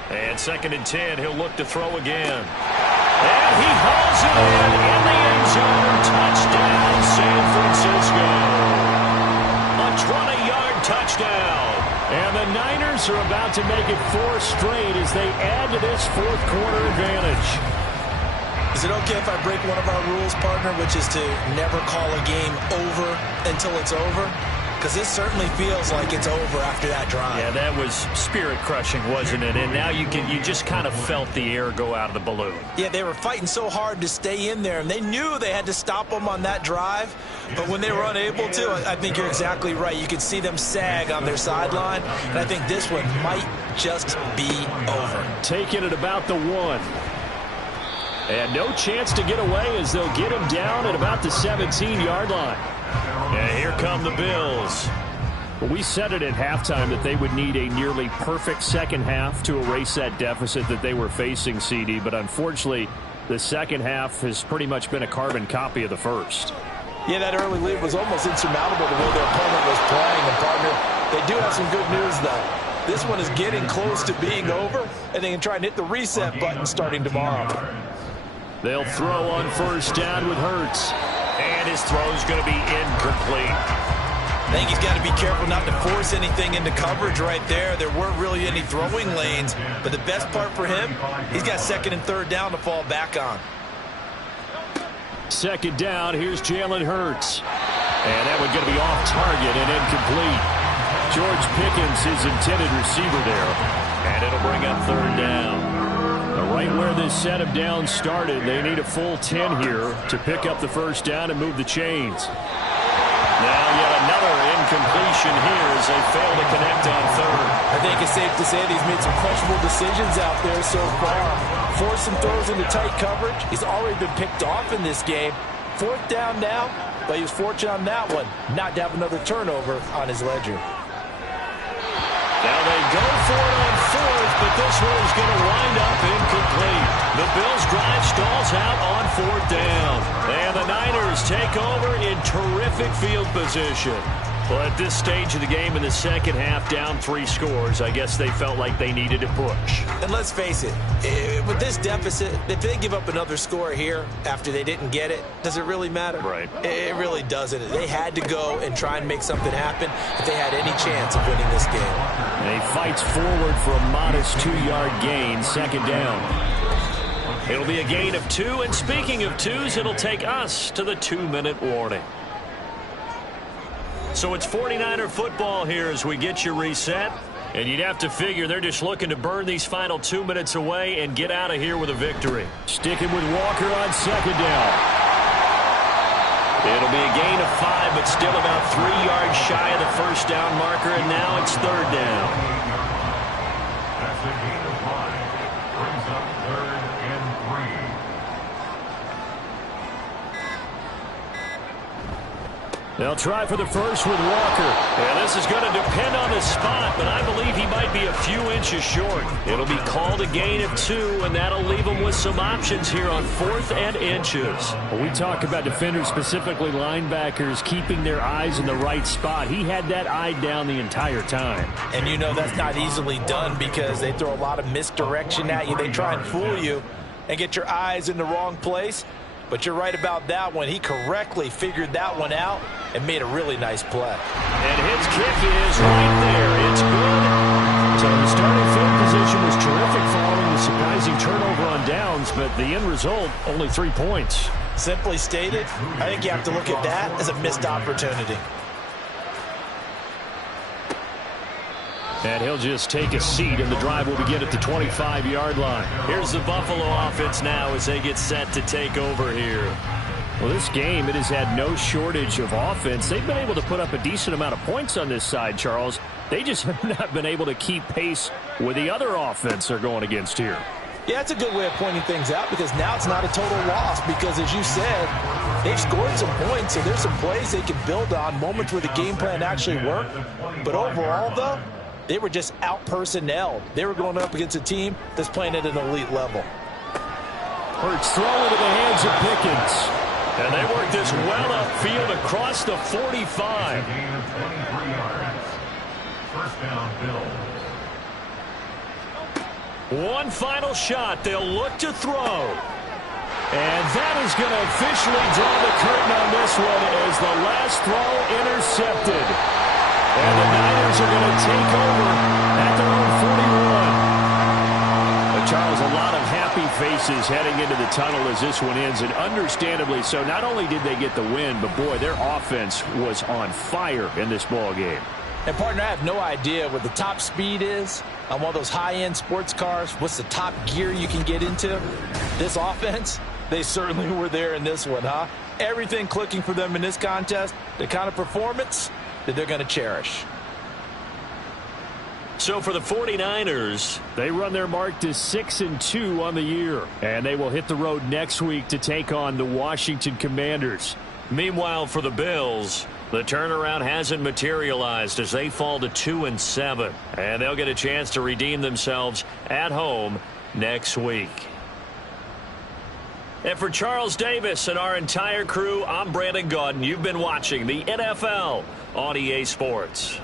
And 2nd and 10, he'll look to throw again. And he hauls it in the end zone. Touchdown, San Francisco. A 20-yard touchdown. And the Niners are about to make it 4 straight as they add to this 4th quarter advantage. Is it okay if I break one of our rules, partner, which is to never call a game over until it's over? Because this certainly feels like it's over after that drive. Yeah, that was spirit-crushing, wasn't it? And now you just kind of felt the air go out of the balloon. Yeah, they were fighting so hard to stay in there, and they knew they had to stop them on that drive. But when they were unable to, I think you're exactly right. You could see them sag on their sideline, and I think this one might just be over. Taking it about the 1. And no chance to get away as they'll get him down at about the 17-yard line. And here come the Bills. Well, we said it at halftime that they would need a nearly perfect second half to erase that deficit that they were facing, CD. But unfortunately, the second half has pretty much been a carbon copy of the first. Yeah, that early lead was almost insurmountable the way their opponent was playing. And, partner, they do have some good news, though. This one is getting close to being over, and they can try and hit the reset button starting tomorrow. They'll throw on first down with Hurts. And his throw's going to be incomplete. I think he's got to be careful not to force anything into coverage right there. There weren't really any throwing lanes, but the best part for him, he's got 2nd and 3rd down to fall back on. 2nd down, here's Jalen Hurts. And that one's going to be off target and incomplete. George Pickens, his intended receiver there. And it'll bring up 3rd down. Right where this set of downs started, they need a full 10 here to pick up the first down and move the chains. Now yet another incompletion here as they fail to connect on 3rd. I think it's safe to say that he's made some questionable decisions out there so far. Forced some throws into tight coverage. He's already been picked off in this game. 4th down now, but he was fortunate on that one not to have another turnover on his ledger. Now they go for it on 4th, but this one is going to wind up incomplete. The Bills drive stalls out on 4th down. And the Niners take over in terrific field position. Well, at this stage of the game in the second half, down 3 scores, I guess they felt like they needed to push. And let's face it, with this deficit, if they give up another score here after they didn't get it, does it really matter? Right. It really doesn't. They had to go and try and make something happen if they had any chance of winning this game. And he fights forward for a modest 2-yard gain, 2nd down. It'll be a gain of 2, and speaking of 2s, it'll take us to the 2-minute warning. So it's 49er football here as we get you reset. And you'd have to figure they're just looking to burn these final 2 minutes away and get out of here with a victory. Sticking with Walker on second down. It'll be a gain of 5, but still about 3 yards shy of the first down marker, and now it's third down. That's a gain of 5. Brings up 3rd and 3. They'll try for the first with Walker. And this is going to depend on the spot, but I believe he might be a few inches short. It'll be called a gain of 2, and that'll leave him with some options here on 4th and inches. When we talk about defenders, specifically linebackers, keeping their eyes in the right spot, he had that eye down the entire time. And you know that's not easily done because they throw a lot of misdirection at you. They try and fool you and get your eyes in the wrong place. But you're right about that one. He correctly figured that one out and made a really nice play. And his kick is right there. It's good. So the starting field position was terrific following the surprising turnover on downs, but the end result, only 3 points. Simply stated, I think you have to look at that as a missed opportunity. And he'll just take a seat, and the drive will begin at the 25-yard line. Here's the Buffalo offense now as they get set to take over here. Well, this game, it has had no shortage of offense. They've been able to put up a decent amount of points on this side, Charles. They just have not been able to keep pace with the other offense they're going against here. Yeah, that's a good way of pointing things out because now it's not a total loss because, as you said, they've scored some points, so there's some plays they can build on, moments where the game plan actually worked. But overall, though, they were just out-personnelled. They were going up against a team that's playing at an elite level. Hurts throwing into the hands of Pickens. And they work this well upfield across the 45. Gain of 23 yards. First down, Bills. One final shot. They'll look to throw. And that is going to officially draw the curtain on this one as the last throw intercepted. And the Niners are going to take over at their own 41. But Charles, a lot of happy faces heading into the tunnel as this one ends, and understandably so. Not only did they get the win, but boy, their offense was on fire in this ball game. And, partner, I have no idea what the top speed is on one of those high-end sports cars. What's the top gear you can get into? This offense, they certainly were there in this one, huh? Everything clicking for them in this contest, the kind of performance that they're going to cherish. So for the 49ers, they run their mark to 6-2 on the year. And they will hit the road next week to take on the Washington Commanders. Meanwhile, for the Bills, the turnaround hasn't materialized as they fall to 2-7. And they'll get a chance to redeem themselves at home next week. And for Charles Davis and our entire crew, I'm Brandon Gaudin. You've been watching the NFL on EA Sports.